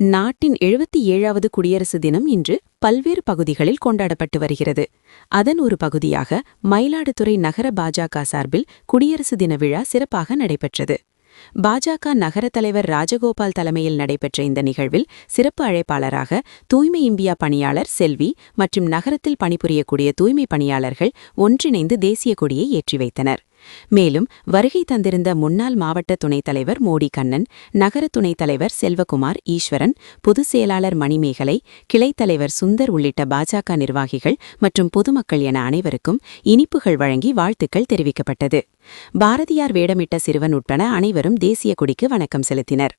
நாட்டின் எழுபத்தி ஏழாவது குடியரசு தினம் இன்று பல்வேறு பகுதிகளில் கொண்டாடப்பட்டு வருகிறது. அதன் ஒரு பகுதியாக மயிலாடுதுறை நகர பாஜக சார்பில் குடியரசு தின விழா சிறப்பாக நடைபெற்றது. பாஜக நகர தலைவர் ராஜகோபால் தலைமையில் நடைபெற்ற இந்த நிகழ்வில் சிறப்பு அழைப்பாளராக தூய்மை இந்தியா பணியாளர் செல்வி மற்றும் நகரத்தில் பணிபுரியக்கூடிய தூய்மை பணியாளர்கள் ஒன்றிணைந்து தேசிய கொடியை ஏற்றி வைத்தனர். மேலும் வருகை தந்திருந்த முன்னாள் மாவட்ட துணைத் தலைவர் மோடி கண்ணன் நகர துணைத் தலைவர் செல்வகுமார் ஈஸ்வரன் பொதுச் செயலாளர் மணிமேகலை கிளைத்தலைவர் சுந்தர் உள்ளிட்ட பாஜக நிர்வாகிகள் மற்றும் பொதுமக்கள் என அனைவருக்கும் இனிப்புகள் வழங்கி வாழ்த்துக்கள் தெரிவிக்கப்பட்டது. பாரதியார் வேடமிட்ட சிறுவன் உட்பட அனைவரும் தேசிய கொடிக்கு வணக்கம் செலுத்தினர்.